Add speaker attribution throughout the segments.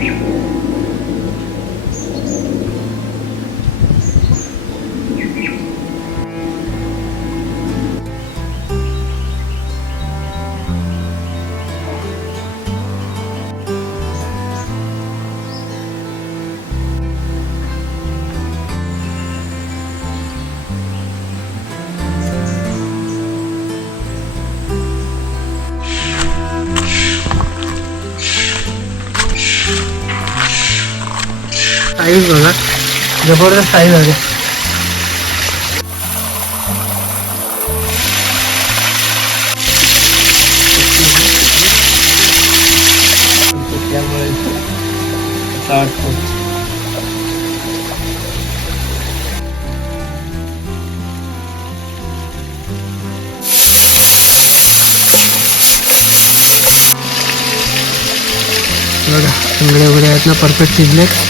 Speaker 1: me. जबरदस्त size आहे त्यामुळे असा वाटतो बघा सगळे वगैरे आहेत ना परफेक्ट शिजलेत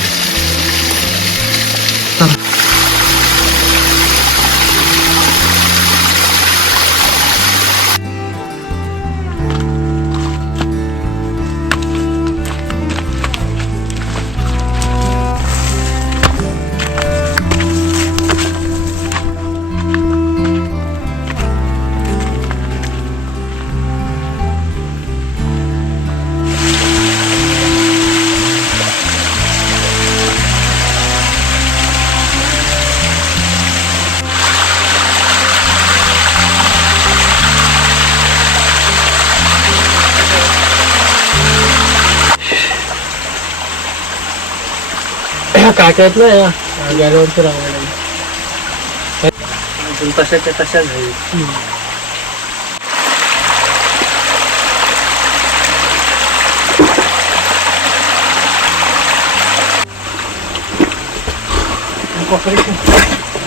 Speaker 1: आहेत ना या गॅलवरती राहणार तशाच्या तशाच आहे.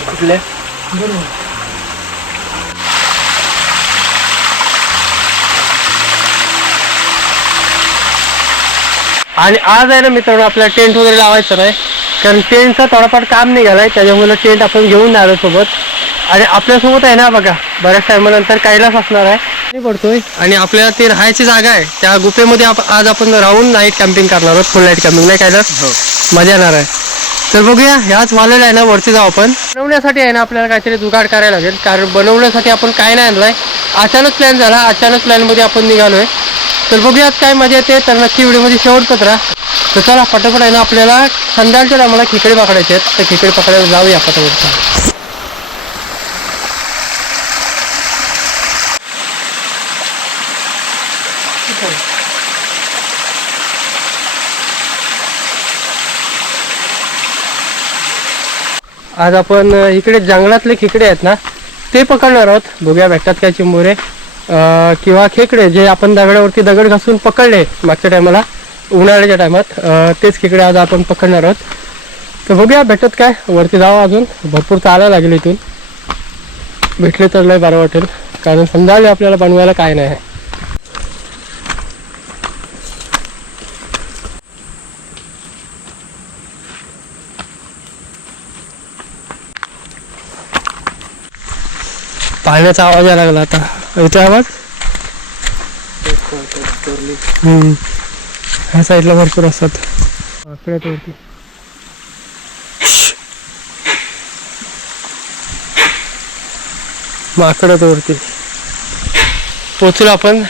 Speaker 1: कुठले? बरोबर. आणि आज आहे ना मित्रांनो आपल्याला टेंट वगैरे लावायचं नाही. कारण टेंटचं थोडंफार काम निघालाय त्याच्यामुळे टेंट आपण घेऊन आलो सोबत. आणि आपल्यासोबत आहे ना बघा बऱ्याच टायमानंतर कैलास असणार आहे. पडतोय. आणि आपल्याला ते राहायची जागा आहे त्या गुफेमध्ये आप- आज आपण राहून नाईट कॅम्पिंग करणार आहोत फुल नाईट कॅम्पिंग नाही कैलास? मजा येणार आहे. तर बघूया ह्याच वालेला आहे ना वरती जाऊ आपण. बनवण्यासाठी आहे ना आपल्याला काहीतरी जुगाड करायला लागेल. कारण बनवण्यासाठी आपण काय नाही आणलाय. अचानक प्लॅन झाला अचानक प्लॅनमध्ये आपण निघालोय. तर बघूयात काय मजा येते तर नक्की व्हिडिओमध्ये शेवटच राहा. तर चला पटापट आहे ना आपल्याला. संध्याकाळच्या टायमाला खेकडे पकडायचे आहेत. तर खेकडे पकडायला जाऊया पटापट. आज आपण इकडे जंगलातले खेकडे आहेत ना ते पकडणार आहोत. बघूया भेटतात काय चिंबोरे. किंवा खेकडे जे आपण दगडावरती दगड घासून पकडले मागच्या टायमाला उन्हाळ्याच्या टायमात. तेच खेकडे आज आपण पकडणार आहोत. तर बघूया भेटत काय? वरती जावं अजून. भरपूर चालायला लागेल इथून. भेटले तर लय बरं वाटेल. कारण संध्याकाळी आपल्याला बनवायला काय नाही. आहे पाण्याचा आवाज यायला लागला आता. येतो आवाज. ह्या साईडला भरपूर असतात. आकड्यात वरती माकडत वरती पोचलो आपण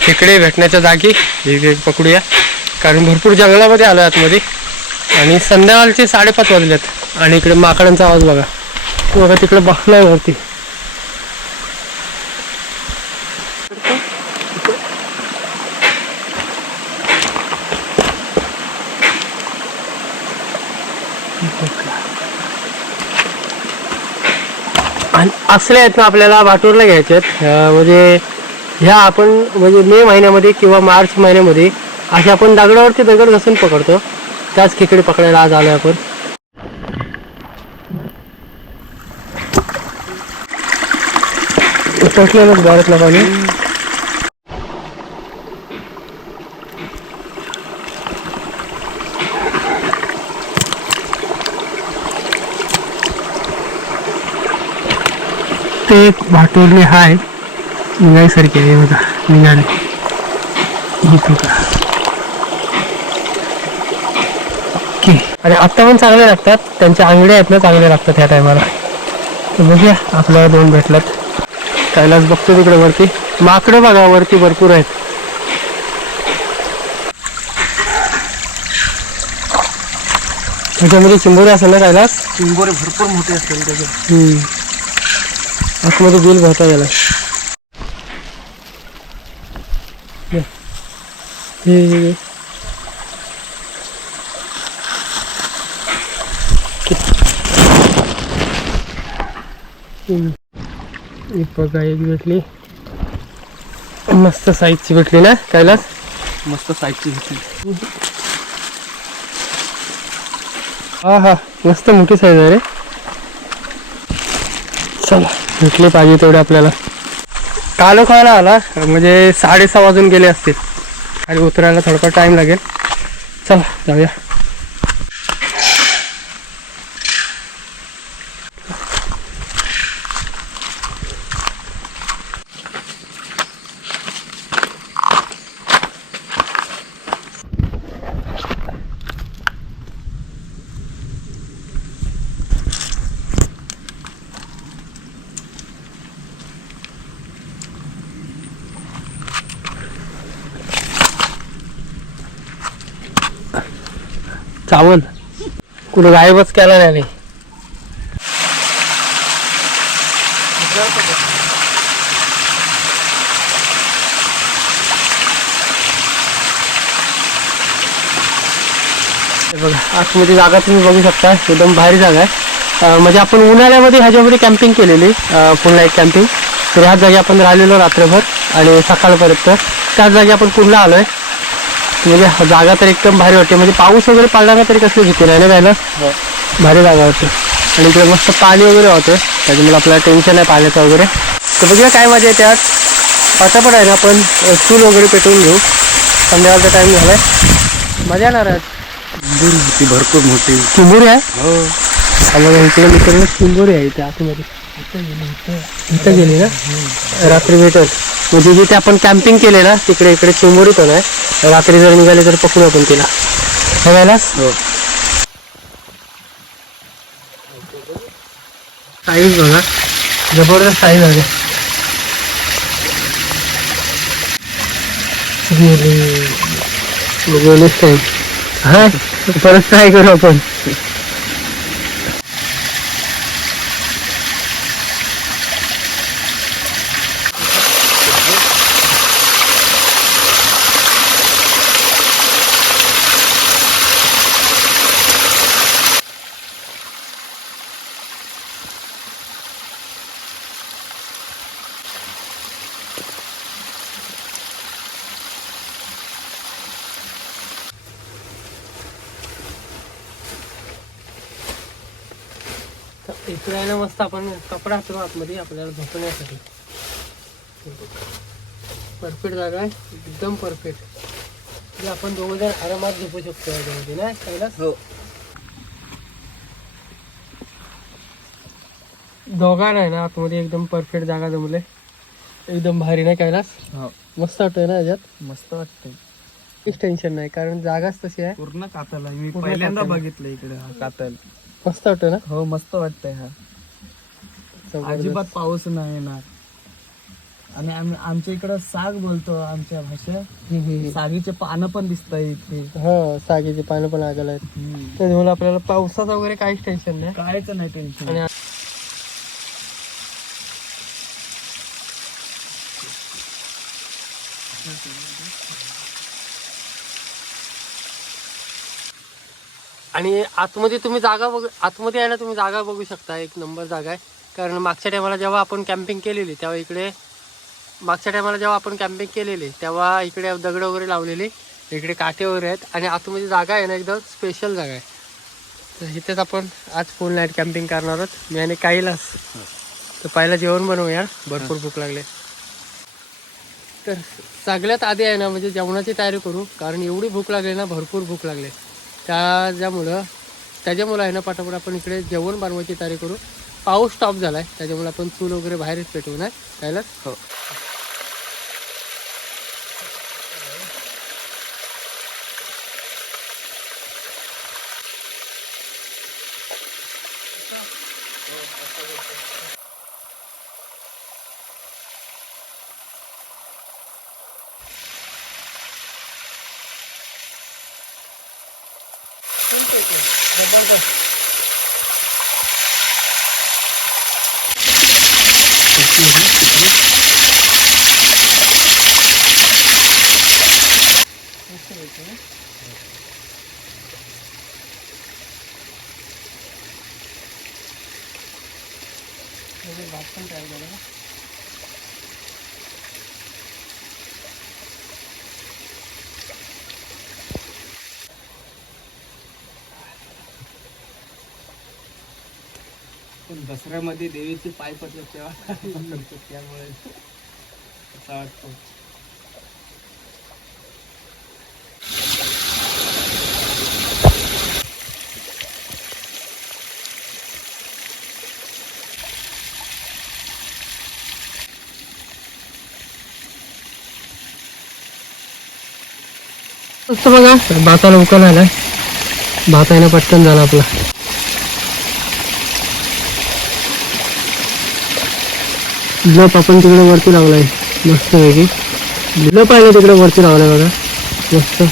Speaker 1: खेकडे भेटण्याच्या जागी. पकडूया. कारण भरपूर जंगलामध्ये आलो आतमध्ये. आणि संध्याकाळचे साडेपाच वाजलेत. आणि इकडे माकडांचा आवाज बघा. बघा तिकडे बसलाय वरती. असले आहेत ना आपल्याला वाटूरला घ्यायचे आहेत? म्हणजे ह्या आपण म्हणजे मे महिन्यामध्ये किंवा मार्च महिन्यामध्ये असे आपण दगडावरती दगड घसून पकडतो. त्याच खेकडे पकडायला आज आलो आपण. टोचलेलंच बऱ्यातलं पाणी. ते एक भाटोरले हाय. निघायसारखे आहे बघा. निघाले. इथं का? ओके. आणि आत्ता पण चांगले लागतात. त्यांच्या आंगड्या आहेत ना चांगले लागतात ह्या टायमाला तर बघूया आपल्याला दोन भेटल्यात. कैलास बघतो तिकडे वरती. माकडं बघा वरती भरपूर आहेत. त्याच्यामध्ये चिंबोरी असेल ना कैलास?
Speaker 2: चिंबोरे भरपूर मोठे असतील त्याचे.
Speaker 1: आतमध्ये बिल भरता. ही. बघा एक भेटली. मस्त साईजची भेटली ना कैलास?
Speaker 2: मस्त साईजची होती
Speaker 1: हा हा. मस्त मोठी साईज आहे रे. चला. भेटले पाहिजे तेवढे आपल्याला. कालो खायला आला म्हणजे साडेसहा वाजून गेले असतील. आणि उतरायला थोडाफार टाइम लागेल. चला जाऊया. चावल कुठं गायबच केला नाही बघा आतमध्ये जागा तुम्ही बघू शकता एकदम भारी जागा आहे. म्हणजे आपण उन्हाळ्यामध्ये ह्याच्यामध्ये कॅम्पिंग केलेली फुल नाईट कॅम्पिंग तर ह्याच जागी आपण राहिलेलो रात्रभर आणि सकाळपर्यंत. त्याच जागी आपण पुन्हा आहे म्हणजे जागा तर एकदम भारी वाटते. म्हणजे पाऊस वगैरे पडला ना तरी कसली भीती नाही ना जायला भारी जागा होती. आणि इकडे मस्त पाणी वगैरे होतं. त्याच्यामुळे आपल्याला टेन्शन आहे पाण्याचं वगैरे. तर बघूया काय मजा येते आज. पटापट आहे ना आपण चूल वगैरे पेटवून घेऊ. संध्याकाळचा टाइम झालाय. मजा येणार आहे आज.
Speaker 2: भरपूर मोठी.
Speaker 1: चिंबोरी आहे?
Speaker 2: हो.
Speaker 1: हा बघा इकडे मित्रांनो चिंबोरी आहे इथे आतमध्ये. इथं गेली ना? रात्री भेटत म्हणजे जिथे आपण कॅम्पिंग केले ना तिकडे इकडे चिंबोरी पण आहे रात्री जर निघाले तर पकडू आपण तिला. बघायला?
Speaker 2: हो.
Speaker 1: साईज बघा. जबरदस्त साईज आहे. गेली. गेलीच हा? परत ट्राय करू आपण. इकडे आहे ना मस्त आपण कपडा हातलो आतमध्ये आपल्याला झोपण्यासाठी परफेक्ट जागा आहे. एकदम परफेक्ट म्हणजे आपण दोघं जण आरामात झोपू शकतो याच्यामध्ये ना कैलास
Speaker 2: हो.
Speaker 1: दोघांना आहे ना आतमध्ये एकदम परफेक्ट जागा जमले. एकदम भारी नाही कैलास?
Speaker 2: हो.
Speaker 1: मस्त वाटतंय ना याच्यात?
Speaker 2: मस्त वाटतंय.
Speaker 1: काहीच टेन्शन नाही कारण जागाच तशी आहे.
Speaker 2: पूर्ण कातल आहे. मी पहिल्यांदा. बघितलं इकडे हा कातल.
Speaker 1: मस्त वाटतं ना?
Speaker 2: हो मस्त वाटतंय हा. अजिबात पाऊस नाही येणार. आणि आम्ही आमच्या इकडं साग बोलतो आमच्या भाषेत. सागीचे पानं पण दिसत इथे.
Speaker 1: हो सागीची पानं पण आगल आहेत. त्याच्यामुळे आपल्याला पावसाचं वगैरे काहीच टेन्शन नाही.
Speaker 2: कायच नाही टेन्शन
Speaker 1: आणि आतमध्ये तुम्ही जागा बघ आतमध्ये आहे ना तुम्ही जागा बघू शकता एक नंबर जागा आहे. कारण मागच्या टायमाला जेव्हा आपण कॅम्पिंग केलेली तेव्हा इकडे मागच्या टायमाला जेव्हा आपण कॅम्पिंग केलेली तेव्हा इकडे दगड वगैरे लावलेली इकडे काटे वगैरे आहेत. आणि आतमध्ये जागा आहे ना एकदम स्पेशल जागा आहे. तर इथेच आपण आज फुल नाईट कॅम्पिंग करणार आहोत. मी आणि काहीलाच तर पहिला जेवण बनवूया. भरपूर भूक लागले. तर सगळ्यात आधी आहे ना म्हणजे जेवणाची तयारी करू. कारण एवढी भूक लागली ना भरपूर भूक लागली. त्याच्यामुळं त्याच्यामुळं आहे ना पाठापुढे आपण इकडे जेवण बनवायची तयारी करू. पाऊस स्टॉप झाला आहे त्याच्यामुळे आपण चूल वगैरे बाहेरच पेटवू आहे त्याला
Speaker 2: हो. 여기 맛좀 달거든요. पण दसऱ्यामध्ये देवीचे पाय पडतात तेव्हा. करतो त्यामुळे असा वाटतो.
Speaker 1: बघा भाताला उकल आलाय भात आहे ना पटकन झाला आपला. लप आपण तिकडे वरती लावलाय. मस्त पैकी लप आहे ना तिकडे वरती लावलाय बघा. मस्त.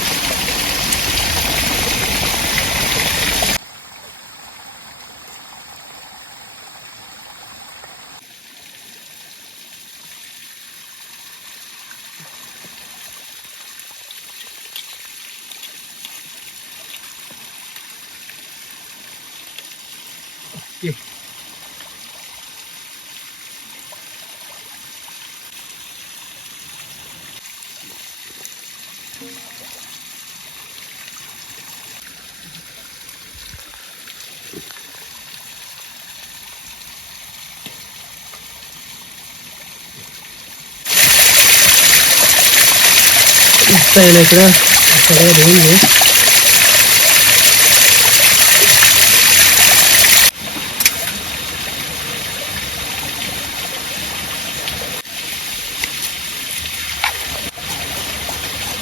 Speaker 1: मस्त आहे ना इकडं सगळं धुवून घेऊ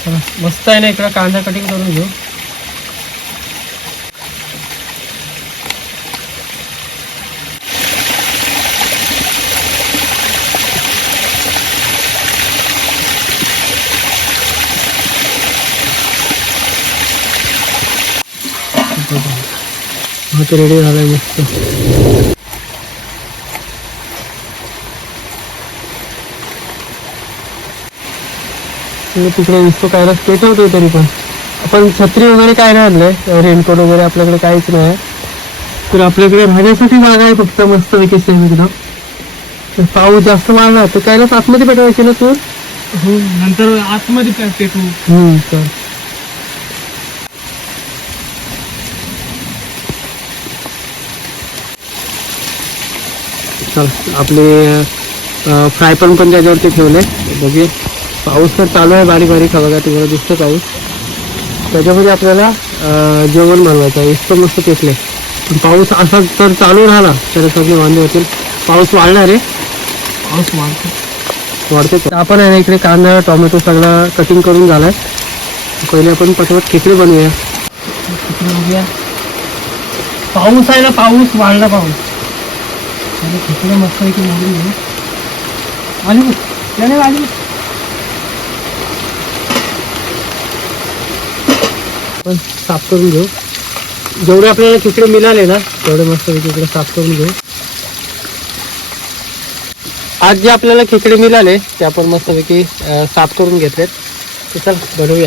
Speaker 1: चला, मस्त भात रेडी झालाय मस्त. तिकडे दिसतो काय पेटवतोय तरी पण. आपण छत्री वगैरे काय नाही आणलंय. रेनकोट वगैरे आपल्याकडे काहीच नाही. तर आपल्याकडे राहण्यासाठी जागा आहे फक्त मस्त सेम एकदम तर पाऊस जास्त वाढला तर कायलाच आतमध्ये पेटवायची ना तू?
Speaker 2: हो नंतर आतमध्ये पेटू
Speaker 1: हम्म तर. चल आपले फ्राय पॅन पण त्याच्यावरती ठेवले? बघूया. पाऊस तर चालू आहे बारीक बारीक हा बघा तुम्हाला दिसतो पाऊस. त्याच्यामध्ये आपल्याला जेवण बनवायचं आहे. इतकं मस्त पेटले पण पाऊस असा तर चालू राहिला तर सगळे वांदे होतील. पाऊस वाढणार आहे.
Speaker 2: पाऊस वाढतो
Speaker 1: वाढते आपण आहे ना इकडे कांदा टोमॅटो सगळं कटिंग करून झालाय. पहिले आपण पटपट खिचडी बनवूया. पाऊस आहे ना पाऊस वाढला पाऊस. आणि खिचडी मस्त इथे मोडून घेऊ आली बघ. आली. साफ करून घेऊ. जेवढे आपल्याला तिकडे मिळाले ना तेवढे मस्त तिकडे साफ करून घेऊ. आज जे आपल्याला खिकडे मिळाले ते आपण मस्तपैकी साफ करून घेतलेत. तर चल बनवूया.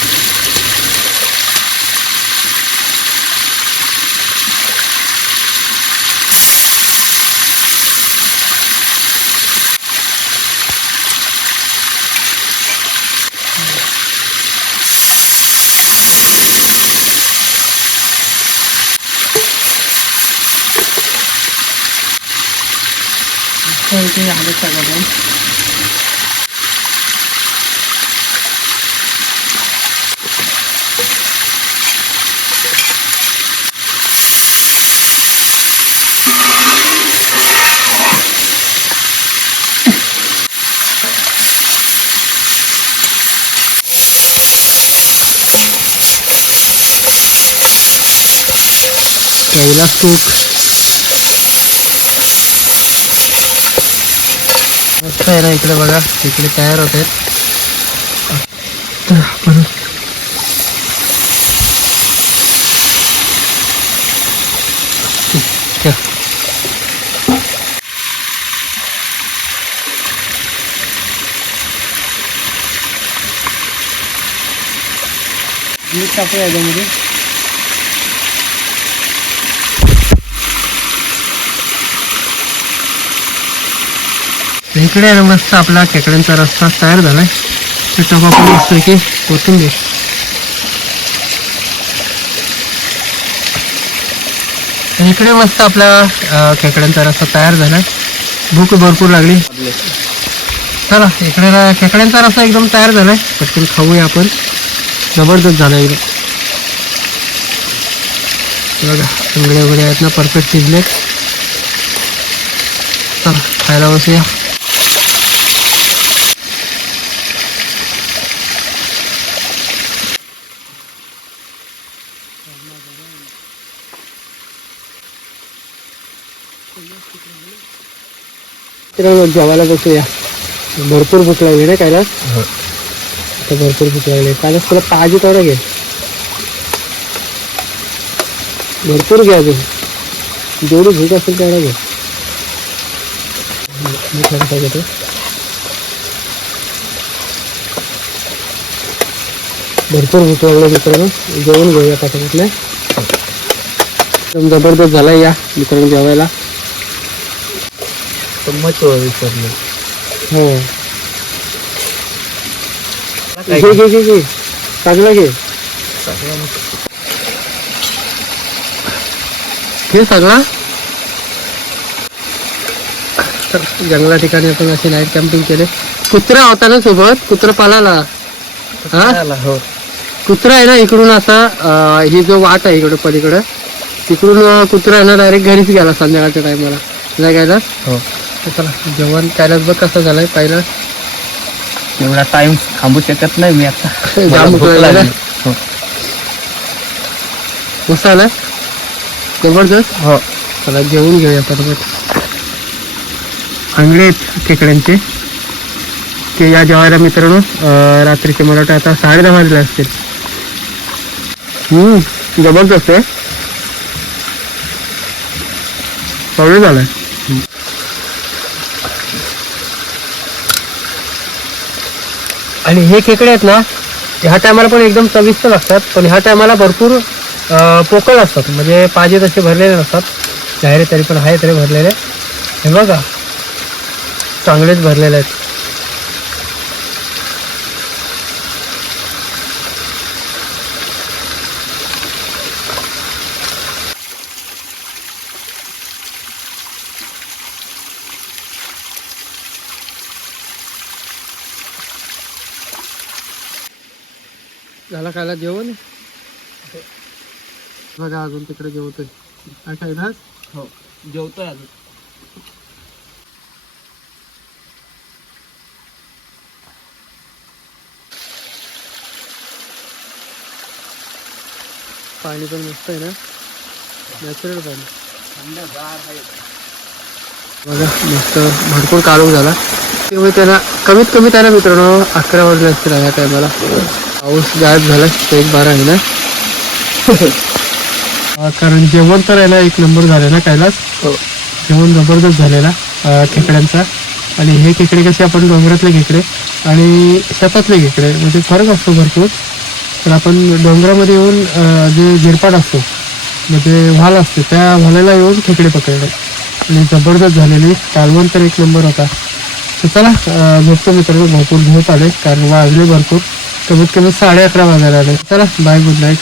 Speaker 1: 이렇게 안 됐다거든. Kayla Cook. आहे ना इकडे बघा इकडे तयार होते तर आपण ठेव. मीठ टाकूया याच्यामध्ये इकडे रस्ता मस्त आपला खेकड्यांचा रस्ता तयार झालाय. ते टाकू आपण मस्त की कोथिंबीर. इकडे मस्त आपला खेकड्यांचा रस्ता तयार झालाय. भूक भरपूर लागली. चला इकडे खेकड्यांचा रस्ता एकदम तयार झालाय. पटकन खाऊया आपण. जबरदस्त झाला एकदम. बघा शिंगडे वगैरे आहेत ना परफेक्ट शिजले चला खायला बसूया. मित्रांनो जेवायला बसूया. भरपूर भूक लागली ना कायला? आता भरपूर भूक लागली. कायला तुला पाहिजे तेवढं घे भरपूर घे अजून. जेवढी भूक असेल तेवढं घे. भरपूर भूक लागली मित्रांनो. जेवण घेऊया पाठवतले एकदम जबरदस्त झाला या मित्रांनो जेवायला.
Speaker 2: चम्मच विसरले
Speaker 1: हो. घे घे घे घे. चांगला घे. सगळा तर जंगला ठिकाणी आपण असे नाईट कॅम्पिंग केले. कुत्रा होता ना सोबत? कुत्रा पालाला. हा?
Speaker 2: हो.
Speaker 1: कुत्रा आहे ना इकडून असा ही जो वाट आहे इकडं पलीकडं तिकडून कुत्रा आहे ना डायरेक्ट घरीच गेला संध्याकाळच्या टायमाला गेला
Speaker 2: हो.
Speaker 1: तर चला जेवण कैलास बघ कसं झालंय पहिलं.
Speaker 2: एवढा टाइम थांबू शकत नाही मी आता.
Speaker 1: जाम भूक लागली.
Speaker 2: हो.
Speaker 1: मस्त जबरदस्त?
Speaker 2: हो.
Speaker 1: चला जेवून घेऊया आंगळे आहेत खेकड्यांचे. ते या जेवायला मित्रांनो अं, रात्रीचे मला वाटतं आता साडे दहा वाजले असतील. हम्म जबरदस्त आहे. सगळं झालंय. आणि हे खेकडे आहेत ना ह्या टायमाला पण एकदम चविष्ट लागतात पण ह्या टायमाला भरपूर पोकळ असतात. म्हणजे पाजे तसे भरलेले नसतात. जाहिरे तरी पण आहे तरी भरलेले. हे बघा. चांगलेच भरलेले आहेत. झाला खायला जेवण? बघा अजून तिकडे जेवतोय. काय ना
Speaker 2: हो. जेवतोय अजून.
Speaker 1: पाणी पण मस्त आहे ना? नॅचरल पाणी. बघा मस्त भरपूर काळोख झाला. त्यामुळे त्याला कमीत कमी त्याला मित्रांनो अकरा वाजले असतील या टायमाला पाऊस गायब झाला एक बारा आहे ना? कारण जेवण तर ना एक नंबर झालं ना कैलास.
Speaker 2: हो.
Speaker 1: जेवण जबरदस्त झालेला खेकड्यांचा. आणि हे खेकडे कसे आपण डोंगरातले खेकडे आणि शेतातले खेकडे म्हणजे फरक असतो भरपूर. तर आपण डोंगरामध्ये येऊन जे गिरपाट असतो म्हणजे व्हाल असते त्या व्हालाला येऊन खेकडे पकडले. आणि जबरदस्त झालेली कालवण तर एक नंबर होता. तर चला झोपतो मित्रांनो भरपूर झोप आले कारण वाजले भरपूर. कमीत कमी साडे अकरा वाजायला आले. चला बाय गुड नाईट